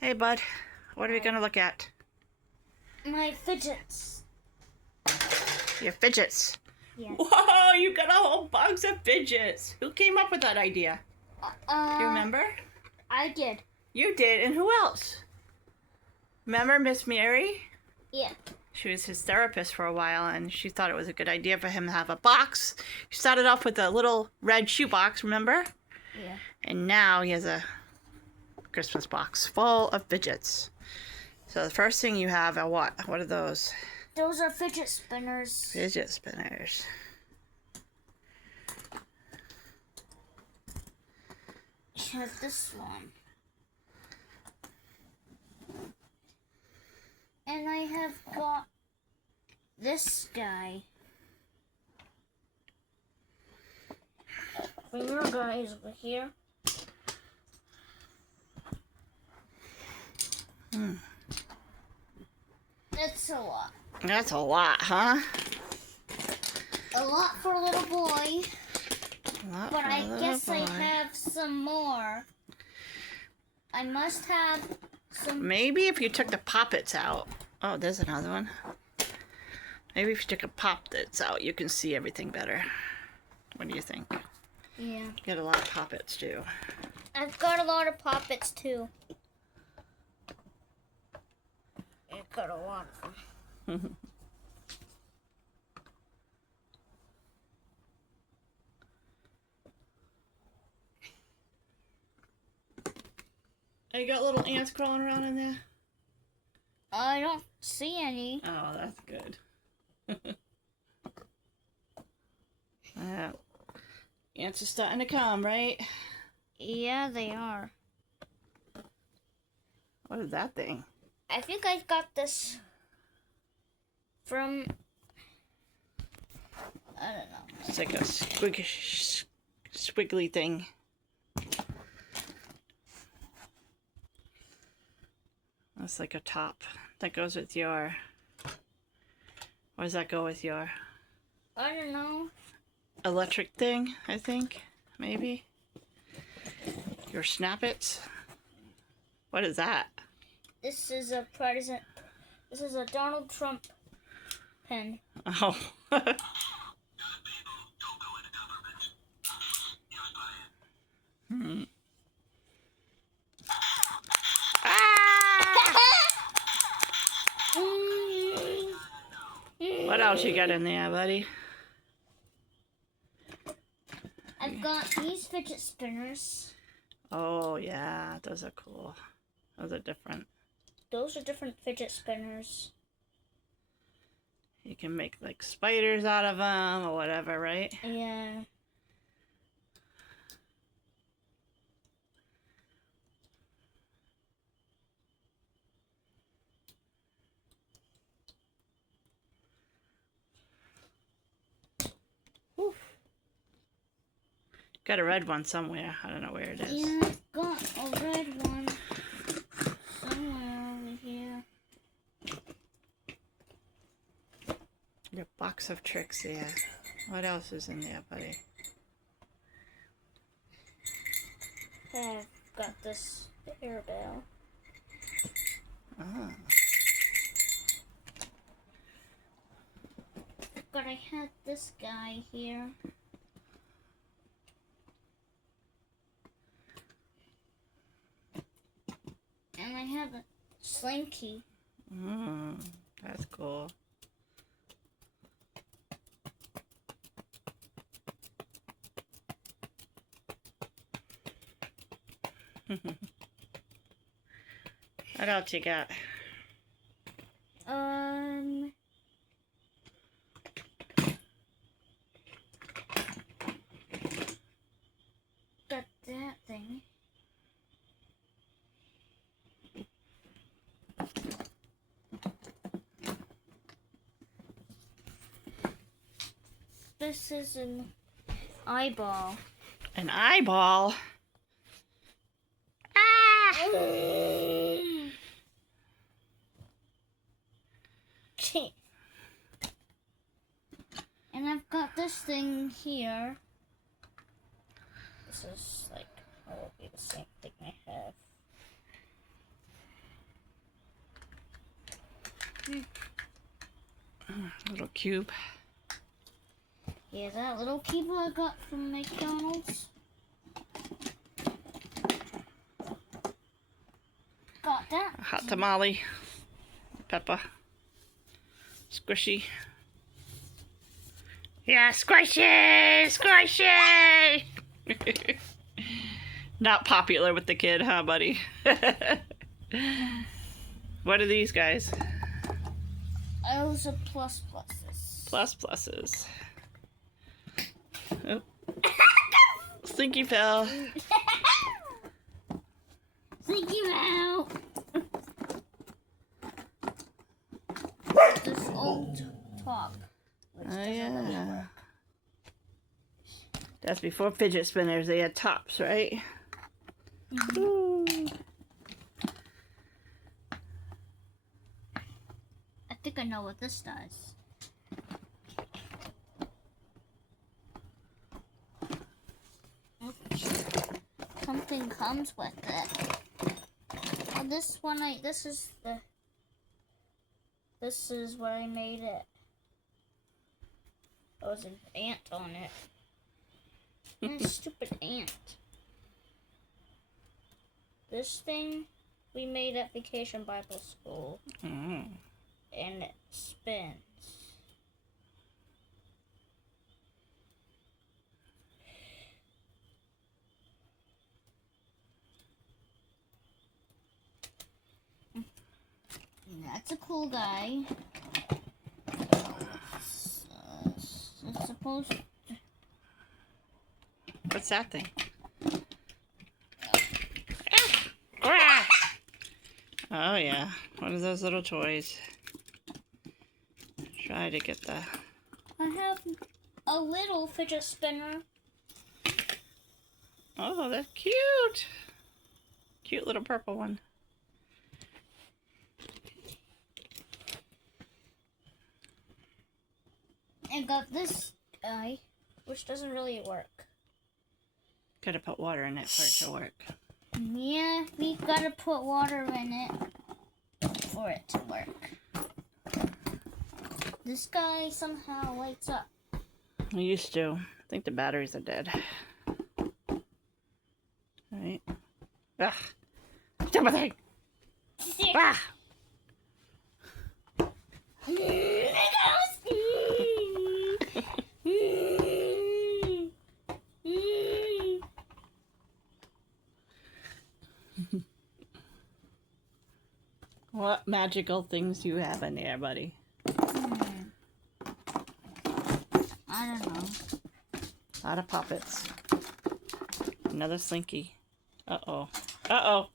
Hey, bud. What are we going to look at? My fidgets. Your fidgets. Yes. Whoa, you got a whole box of fidgets. Who came up with that idea? Do you remember? I did. You did, and who else? Remember Miss Mary? Yeah. She was his therapist for a while, and she thought it was a good idea for him to have a box. He started off with a little red shoebox, remember? Yeah. And now he has a Christmas box full of fidgets. So the first thing you have are what? What are those? Those are fidget spinners. Fidget spinners. I have this one. And I have got this guy. Bring your guys over here. That's a lot. That's a lot, huh? A lot for a little boy. But I guess boy. I have some more. I must have some. Maybe if you took the poppets out. Oh, there's another one. Maybe if you took a poppets out, you can see everything better. What do you think? Yeah. You got a lot of poppets too. I've got a lot of poppets too. I've got a lot of them. You got little ants crawling around in there? I don't see any. Oh, that's good. Ants are starting to come, right? Yeah, they are. What is that thing? I think I got this from, I don't know. It's like a squiggly thing. That's like a top. That goes with your... What does that go with your... I don't know. Electric thing, I think. Maybe. Your Snappets. What is that? This is a present. This is a Donald Trump pen. Oh. Hmm. What else you got in there, buddy? I've got these fidget spinners. Oh, yeah. Those are cool. Those are different. Those are different fidget spinners. You can make, like, spiders out of them or whatever, right? Yeah. Oof. Got a red one somewhere. I don't know where it is. Yeah, I've got a red one somewhere over here. Your box of tricks there. What else is in there, buddy? I've got this bear bell. Oh. But I had this guy here. And I have a slinky. That's cool. What else you got? Got that thing. This is an eyeball. An eyeball? Ah! And I've got this thing here. This is like probably the same thing I have. Little cube. Yeah, that little cube I got from McDonald's. Got that. A hot tamale. Peppa. Squishy. Yeah, squishy! Squishy! Not popular with the kid, huh, buddy? What are these guys? Those are plus pluses. Plus pluses. Oh. Slinky fell. Thank you out. This old top. Oh yeah. That's before fidget spinners. They had tops, right? Ooh. I think I know what this does. Something comes with it. Oh, this is what I made it. There was an ant on it. A stupid ant. This thing we made at Vacation Bible School. Mm. And it spins. That's a cool guy. It's supposed to... What's that thing? Ah! Oh yeah, one of those little toys. Try to get the... I have a little fidget spinner. Oh, that's cute. Cute little purple one. I got this guy, which doesn't really work. Gotta put water in it for it to work. Yeah, we gotta put water in it for it to work. This guy somehow lights up. I used to. I think the batteries are dead. Right. Ah! Stupid thing! Ah! What magical things do you have in there, buddy? I don't know. A lot of puppets. Another slinky. Uh-oh. Uh-oh.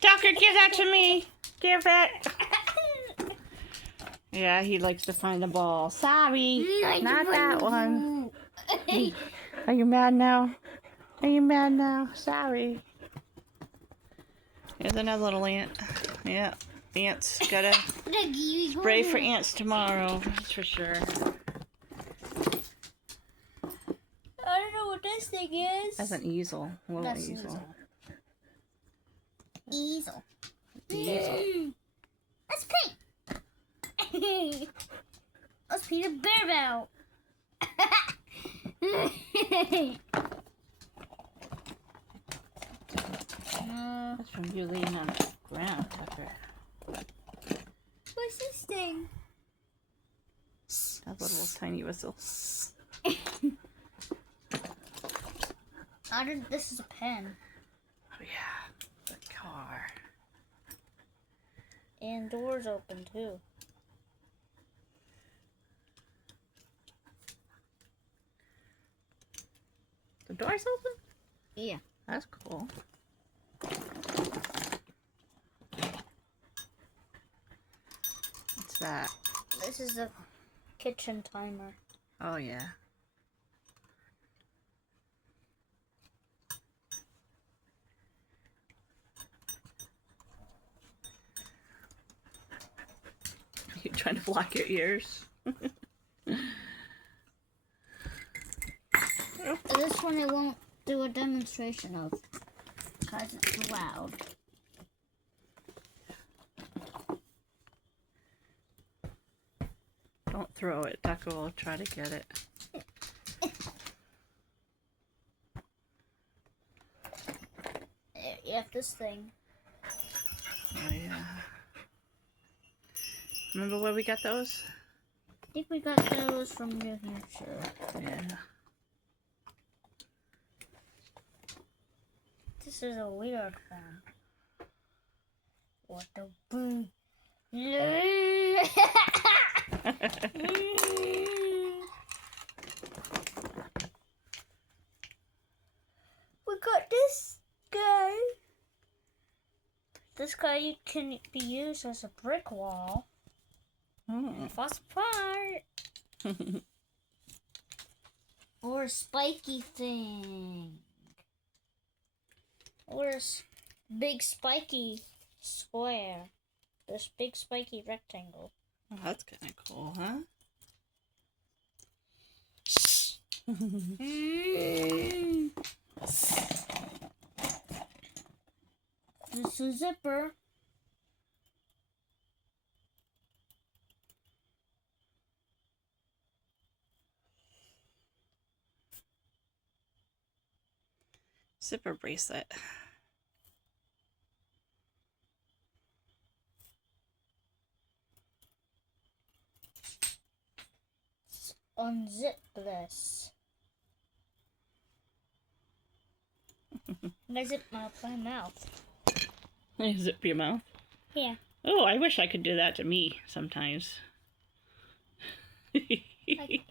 Tucker, give that to me! Give it! Yeah, he likes to find the ball. Sorry! Not that one. Are you mad now? Are you mad now? Sorry. Here's another little ant. Yeah, ants. Gotta spray for ants tomorrow, that's for sure. I don't know what this thing is. That's an easel. A little That's easel. Easel. Easel. That's pink. Let's Peter Bear Bow. That's from you laying on the ground, Tucker. What's this thing? That little tiny whistle. This is a pen. Oh yeah, the car. And doors open too. The door's open? Yeah. That's cool. What's that? This is the kitchen timer. Oh yeah. You trying to block your ears? This one I won't do a demonstration of because it's loud. Don't throw it. Tucker will try to get it. Yeah, this thing. Oh, yeah. Remember where we got those? I think we got those from New Hampshire. Yeah. This is a weird one. What the boo? We got this guy. This guy can be used as a brick wall. Mm. Falls apart. Or a spiky thing. Or a big spiky square. This big spiky rectangle. Oh, that's kind of cool, huh? This is a zipper. Zipper bracelet. Unzip this. I zip my mouth. You zip your mouth? Yeah. Oh, I wish I could do that to me sometimes. I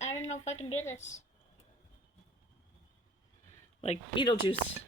don't know if I can do this. Like Beetlejuice.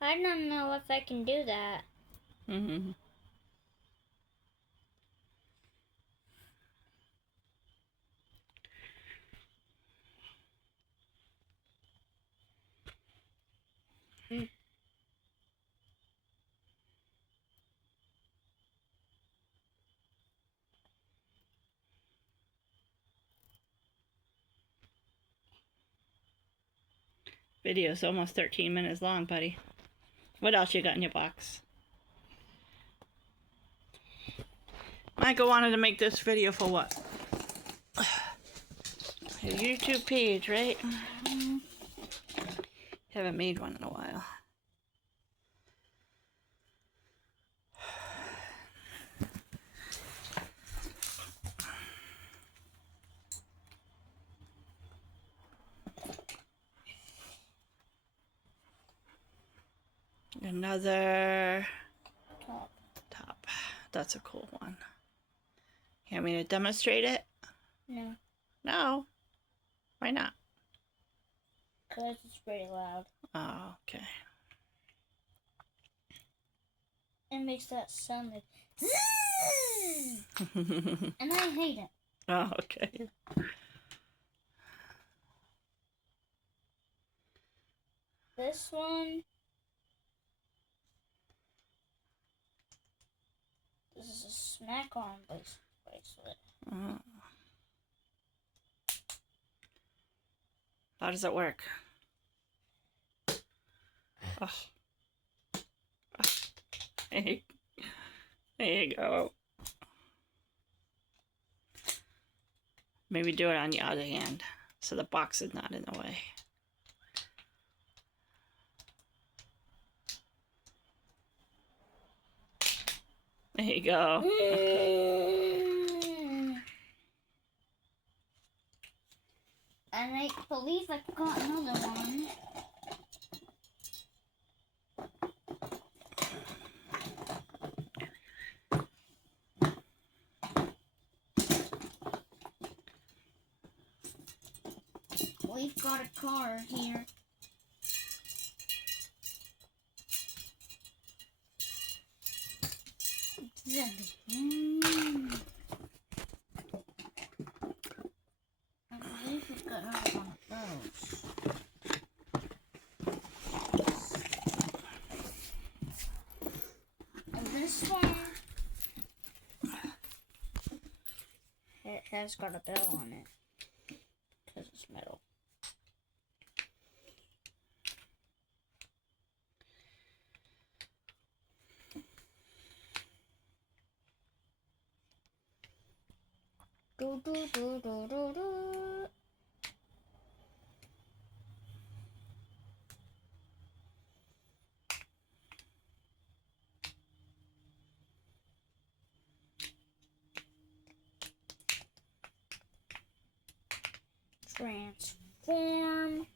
I don't know if I can do that. Mm-hmm. Video's almost 13 minutes long, buddy. What else you got in your box? Michael wanted to make this video for what? A YouTube page, right? Haven't made one in a while. Another top. That's a cool one. You want me to demonstrate it? No, No. Why not? because it's pretty loud. Oh, okay. It makes that sound like zzz, and I hate it. Oh, okay. This one. This is a snack arm bracelet. Oh. How does it work? Oh. Oh. Hey. There you go. Maybe do it on the other hand so the box is not in the way. There you go. And I believe I got another one. We've got a car here. I believe we've got another one of those. has got a bell on it. Because it's metal. Do, do, do, do, do, do. Transform.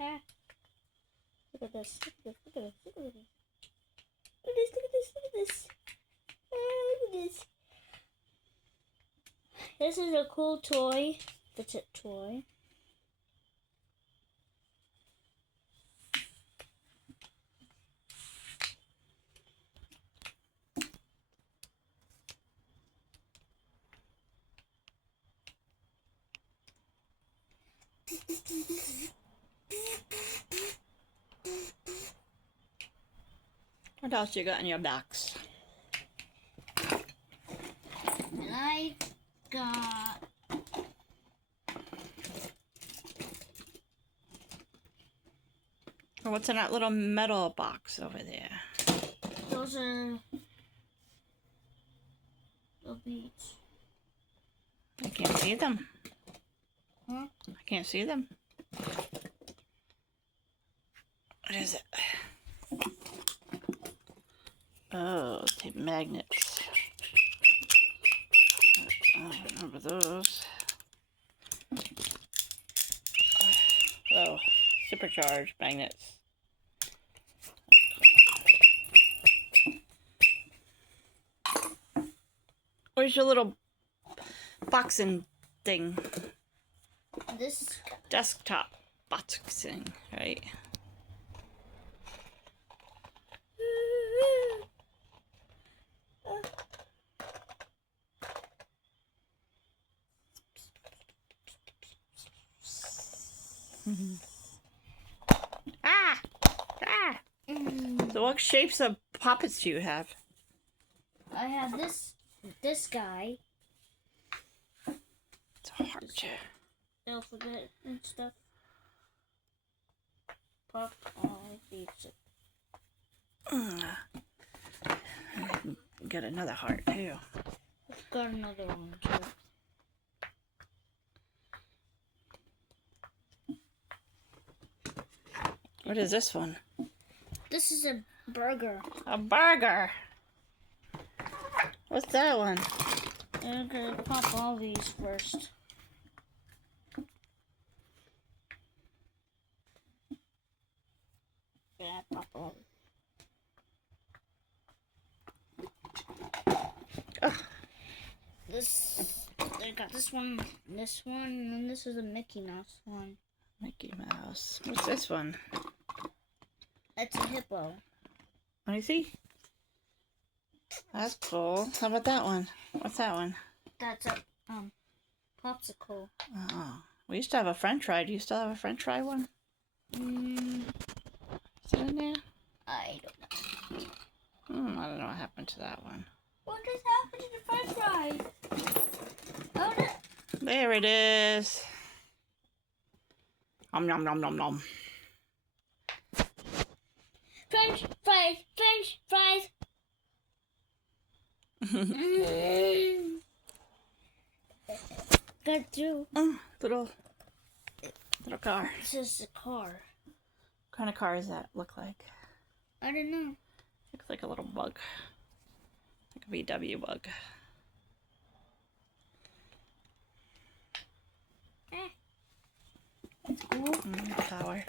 Ah. Look at this. Look at this. Look at this. Look at this. Look at this. Look at this. Look at this. This is a cool toy. Fidget toy. What else you got in your box? And I got Oh, what's in that little metal box over there? those are the beads. I can't see them. Huh? I can't see them. What is it? Oh, the magnets. I remember those. Oh, supercharged magnets. Where's your little boxing thing? This Desktop boxing, right? Ah! Ah! So what shapes of puppets do you have? I have this guy. It's hard. Alphabet and stuff. Pop all beats. Got another heart too. Got another one too. What is this one? This is a burger. A burger. What's that one? I'm gonna pop all these first. Yeah, pop all. Oh. I got this one, and then this is a Mickey Mouse one. Mickey Mouse. What's this one? That's a hippo. Let me see. That's cool. How about that one? What's that one? That's a popsicle. Oh, we used to have a French fry. Do you still have a French fry one? Is it in there? I don't know. I don't know what happened to that one. What just happened to the French fries? Oh, There it is. Nom nom nom nom. French fries, French fries. Got through. Little car. This is a car. What kind of car does that look like? I don't know. Looks like a little bug. Like a VW bug. Flower.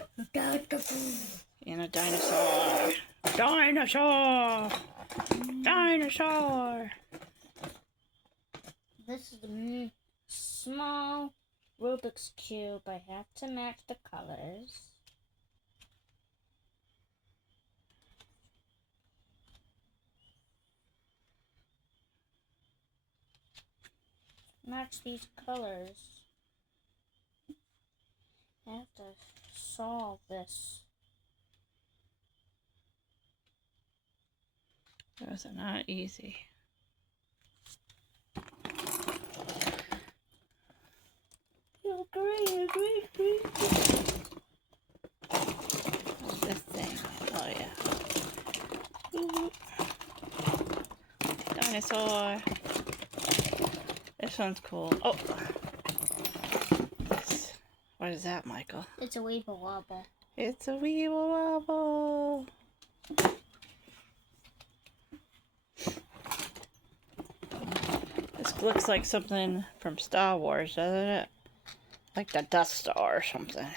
And a dinosaur. Dinosaur! Dinosaur! This is a small Rubik's Cube. I have to match the colors. Match these colors. I have to solve this. Those are not easy. Green. This thing. Oh, yeah. Dinosaur. This one's cool. Oh. What is that, Michael? It's a Weeble Wobble. It's a Weeble Wobble. This looks like something from Star Wars, doesn't it? Like the Death Star or something.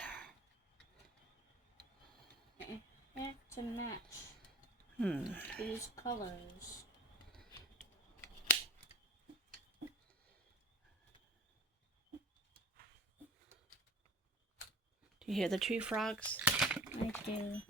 I have to match these colors. Do you hear the tree frogs? I do.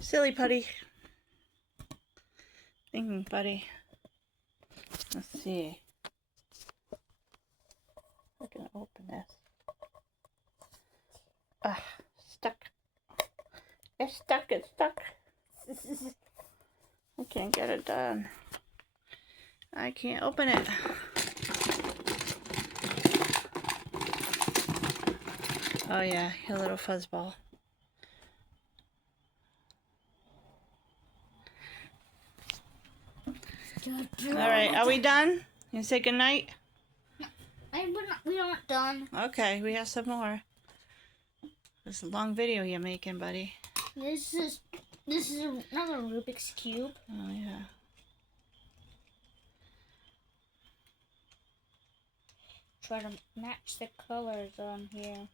Silly putty. Thinking putty. Let's see. I can open this. Ah, stuck. It's stuck, it's stuck. I can't get it done. I can't open it. Oh yeah, your little fuzzball. Alright, are we done? You say goodnight? We aren't done. Okay, we have some more. This is a long video you're making, buddy. This is another Rubik's Cube. Oh yeah. Try to match the colors on here.